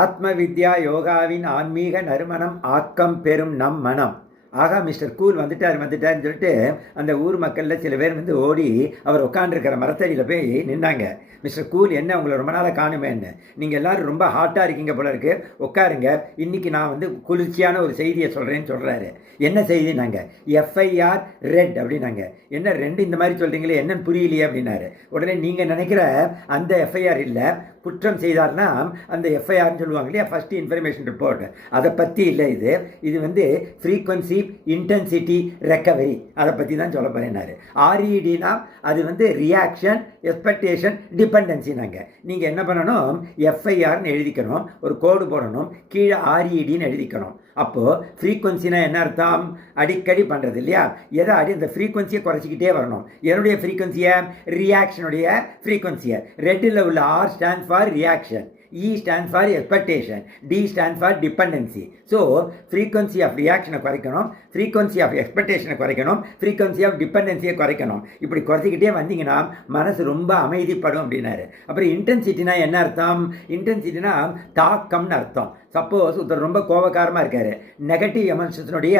ஆத்ம வித்யா யோகாவின் ஆன்மீக நறுமணம் ஆக்கம் பெறும் நம் மனம். ஆகா மிஸ்டர் கூல் வந்துட்டாருன்னு சொல்லிட்டு அந்த ஊர் மக்களில் சில பேர் வந்து ஓடி அவர் உட்காண்டிருக்கிற மரத்தடியில் போய் நின்னாங்க. மிஸ்டர் கூல், என்ன உங்களை ரொம்ப நாளாக காணுமேன்னு, நீங்கள் எல்லோரும் ரொம்ப ஹாட்டாக இருக்கீங்க போல இருக்கு, உட்காருங்க, இன்றைக்கி நான் வந்து குளிர்ச்சியான ஒரு செய்தியை சொல்கிறேன்னு சொல்கிறாரு. என்ன செய்தினாங்க? எஃப்ஐஆர் ரெட் அப்படின்னாங்க. என்ன ரெண்டு இந்த மாதிரி சொல்கிறீங்களே, என்னன்னு புரியலையே அப்படின்னாரு. உடனே நீங்கள் நினைக்கிற அந்த எஃப்ஐஆர் இல்லை, குற்றம் செய்தார்னா அந்த எஃப்ஐஆர்னு சொல்லுவாங்க இல்லையா, ஃபர்ஸ்ட் இன்ஃபர்மேஷன் ரிப்போர்ட், அதை பற்றி இல்லை. இது வந்து ஃப்ரீக்வன்சி இன்டென்சிட்டி ரெக்கவரி, அதை பற்றி தான் சொல்ல போகிறேன்னாரு. ஆர்இடினா அது வந்து ரியாக்ஷன் எக்ஸ்பெக்டேஷன் டிபெண்டன்சினாங்க. நீங்கள் என்ன பண்ணணும், எஃப்ஐஆர்னு எழுதிக்கணும், ஒரு கோடு போடணும், கீழே ஆர்இடின்னு எழுதிக்கணும். அப்போது ஃப்ரீக்வன்சினா என்ன அர்த்தம்? அடிக்கடி பண்ணுறது இல்லையா, எதை அந்த ஃப்ரீக்வன்சியை குறைச்சிக்கிட்டே வரணும். என்னுடைய ஃப்ரீக்வன்சியை, ரியாக்ஷனுடைய ஃப்ரீக்வன்சியை, ரெட்டில் உள்ள R stand for reaction, E stands for expectation, D stands for dependency. So, frequency of reaction குறைக்கணும், frequency of expectation குறைக்கணும், frequency of dependency குறைக்கணும். இப்படி குறைச்சிக்கிட்டே வந்தீங்கன்னா மனசு ரொம்ப அமைதிப்படும் அப்படின்னாரு. அப்புறம் இன்டென்சிட்டினா என்ன அர்த்தம்? இன்டென்சிட்டினா தாக்கம்னு அர்த்தம். சப்போஸ் ஒருத்தர் ரொம்ப கோபக்காரமாக இருக்காரு, நெகட்டிவ் எமோஷன்ஸினுடைய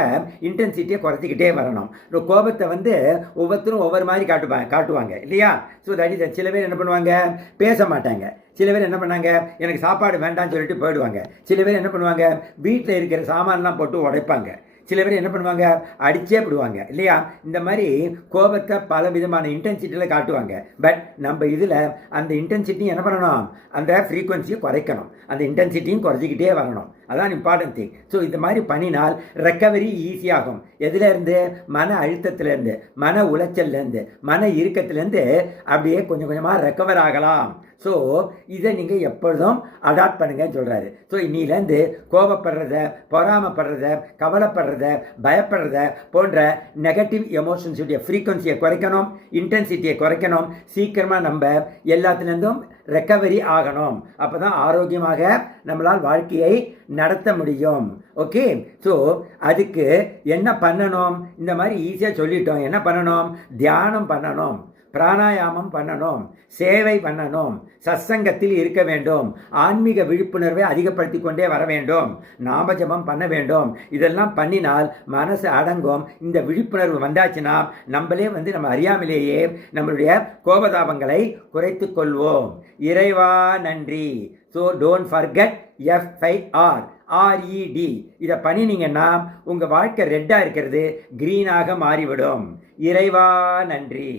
இன்டென்சிட்டியை குறைச்சிக்கிட்டே வரணும். கோபத்தை வந்து ஒவ்வொருத்தரும் ஒவ்வொரு மாதிரி காட்டுவாங்க இல்லையா. ஸோ தட் இஸ், சில பேர் என்ன பண்ணுவாங்க, பேச மாட்டாங்க. சில பேர் என்ன பண்ணாங்க, எனக்கு சாப்பாடு வேண்டாம்னு சொல்லிட்டு போயிடுவாங்க. சில பேர் என்ன பண்ணுவாங்க, வீட்டில் இருக்கிற சாமான்லாம் போட்டு உடைப்பாங்க. சில பேர் என்ன பண்ணுவாங்க, அடிச்சே விடுவாங்க இல்லையா. இந்த மாதிரி கோபத்தை பல விதமான இன்டென்சிட்டியில் காட்டுவாங்க. பட் நம்ம இதில் அந்த இன்டென்சிட்டியும் என்ன பண்ணணும், அந்த ஃப்ரீக்வன்சியை குறைக்கணும், அந்த இன்டென்சிட்டியும் குறைச்சிக்கிட்டே வரணும். அதான் இம்பார்ட்டன்ட் திங். ஸோ இந்த மாதிரி பண்ணினால் ரெக்கவரி ஈஸியாகும். எதுலேருந்து? மன அழுத்தத்திலேருந்து, மன உளைச்சல்லேருந்து, மன இறுக்கத்திலேருந்து அப்படியே கொஞ்சம் கொஞ்சமாக ரெக்கவர் ஆகலாம். ஸோ இதை நீங்கள் எப்பொழுதும் அடாப்ட் பண்ணுங்கன்னு சொல்கிறாரு. ஸோ இன்னிலேருந்து கோபப்படுறத, பொறாமப்படுறத, கவலைப்படுறத, பயப்படுறத போன்ற நெகட்டிவ் எமோஷன்ஸுடைய ஃப்ரீக்வன்சியை குறைக்கணும், இன்டென்சிட்டியை குறைக்கணும். சீக்கிரமாக நம்ம எல்லாத்துலேருந்தும் ரெக்கவரி ஆகணும். அப்போ தான் ஆரோக்கியமாக நம்மளால் வாழ்க்கையை நடத்த முடியும். ஓகே, ஸோ அதுக்கு என்ன பண்ணணும்? இந்த மாதிரி ஈஸியாக சொல்லிட்டோம். என்ன பண்ணணும்? தியானம் பண்ணணும், பிராணாயாமம் பண்ணணும், சேவை பண்ணணும், சத்சங்கத்தில் இருக்க வேண்டும், ஆன்மீக விழிப்புணர்வை அதிகப்படுத்தி கொண்டே வர வேண்டும், நாமஜபம் பண்ண வேண்டும். இதெல்லாம் பண்ணினால் மனசு அடங்கும். இந்த விழிப்புணர்வு வந்தாச்சுன்னா நம்மளே வந்து நம்ம அறியாமலேயே நம்மளுடைய கோபதாபங்களை குறைத்து கொள்வோம். இறைவா நன்றி. So don't forget FIR RED. இதை பண்ணினீங்கன்னா உங்கள் வாழ்க்கை ரெட்டாக இருக்கிறது க்ரீனாக மாறிவிடும். இறைவா நன்றி.